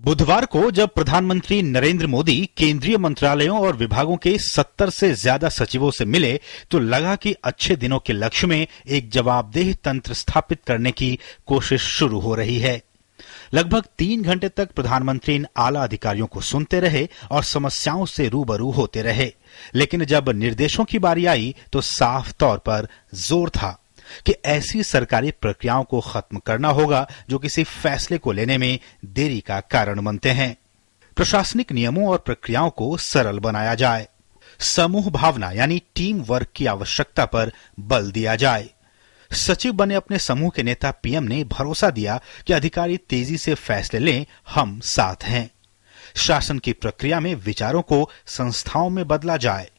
बुधवार को जब प्रधानमंत्री नरेंद्र मोदी केंद्रीय मंत्रालयों और विभागों के 70 से ज्यादा सचिवों से मिले तो लगा कि अच्छे दिनों के लक्ष्य में एक जवाबदेह तंत्र स्थापित करने की कोशिश शुरू हो रही है। लगभग 3 घंटे तक प्रधानमंत्री इन आला अधिकारियों को सुनते रहे और समस्याओं से रूबरू होते रहे, लेकिन जब निर्देशों की बारी आई तो साफ तौर पर जोर था कि ऐसी सरकारी प्रक्रियाओं को खत्म करना होगा जो किसी फैसले को लेने में देरी का कारण बनते हैं। प्रशासनिक नियमों और प्रक्रियाओं को सरल बनाया जाए, समूह भावना यानी टीम वर्क की आवश्यकता पर बल दिया जाए। सचिव बने अपने समूह के नेता पीएम ने भरोसा दिया कि अधिकारी तेजी से फैसले लें, हम साथ हैं। शासन की प्रक्रिया में विचारों को संस्थाओं में बदला जाए,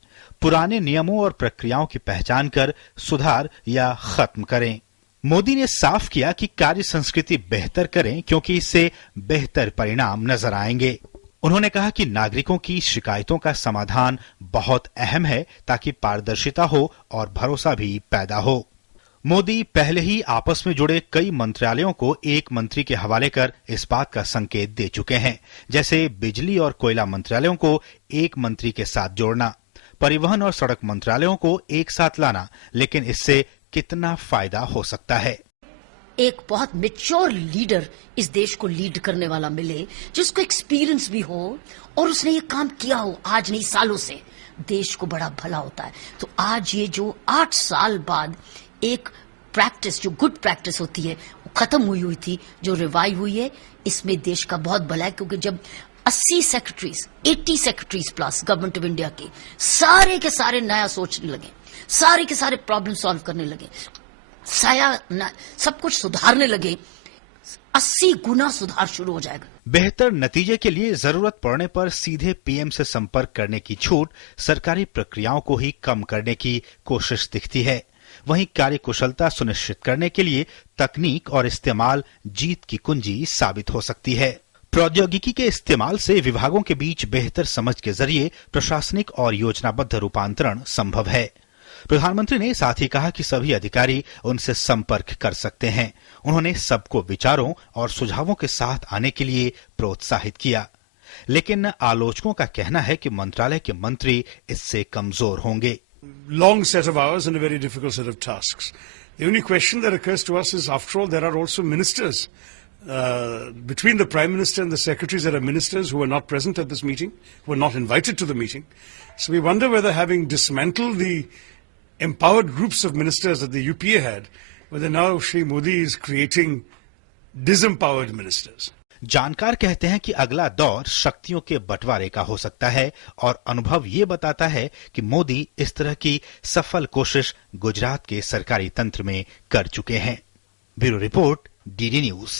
पुराने नियमों और प्रक्रियाओं की पहचान कर सुधार या खत्म करें। मोदी ने साफ किया कि कार्य संस्कृति बेहतर करें क्योंकि इससे बेहतर परिणाम नजर आएंगे। उन्होंने कहा कि नागरिकों की शिकायतों का समाधान बहुत अहम है ताकि पारदर्शिता हो और भरोसा भी पैदा हो। मोदी पहले ही आपस में जुड़े कई मंत्रालयों को एक मंत्री के हवाले कर इस बात का संकेत दे चुके हैं, जैसे बिजली और कोयला मंत्रालयों को एक मंत्री के साथ जोड़ना, परिवहन और सड़क मंत्रालयों को एक साथ लाना। लेकिन इससे कितना फायदा हो सकता है? एक बहुत मैच्योर लीडर इस देश को लीड करने वाला मिले, जिसको एक्सपीरियंस भी हो और उसने ये काम किया हो आज नहीं सालों से, देश को बड़ा भला होता है। तो आज ये जो 8 साल बाद एक प्रैक्टिस, जो गुड प्रैक्टिस होती है, वो खत्म हुई थी, जो रिवाइव हुई है, इसमें देश का बहुत भला है। क्योंकि जब 80 secretaries plus government of India के सारे नया सोचने लगे, सारे के सारे प्रॉब्लम सॉल्व करने लगे, सब कुछ सुधारने लगे, 80 गुना सुधार शुरू हो जाएगा। बेहतर नतीजे के लिए जरूरत पड़ने पर सीधे पीएम से संपर्क करने की छूट सरकारी प्रक्रियाओं को ही कम करने की कोशिश दिखती है। वहीं कार्यकुशलता सुनिश्चित करने के लिए तकनीक और इस्तेमाल जीत की कुंजी साबित हो सकती है। प्रौद्योगिकी के इस्तेमाल से विभागों के बीच बेहतर समझ के जरिए प्रशासनिक और योजनाबद्ध रूपांतरण संभव है। प्रधानमंत्री ने साथ ही कहा कि सभी अधिकारी उनसे संपर्क कर सकते हैं। उन्होंने सबको विचारों और सुझावों के साथ आने के लिए प्रोत्साहित किया, लेकिन आलोचकों का कहना है कि मंत्रालय के मंत्री इससे कमजोर होंगे। Long set of hours and a very difficult set of tasks. The only question that occurs to us is, after all, there are also ministers. Between the Prime Minister and the secretaries, there are ministers who are not present at this meeting, who are not invited to the meeting. So we wonder whether, having dismantled the empowered groups of ministers that the UPA had, whether now Shri Modi is creating disempowered ministers. जानकार कहते हैं कि अगला दौर शक्तियों के बंटवारे का हो सकता है और अनुभव ये बताता है कि मोदी इस तरह की सफल कोशिश गुजरात के सरकारी तंत्र में कर चुके हैं। Bureau report, DD news.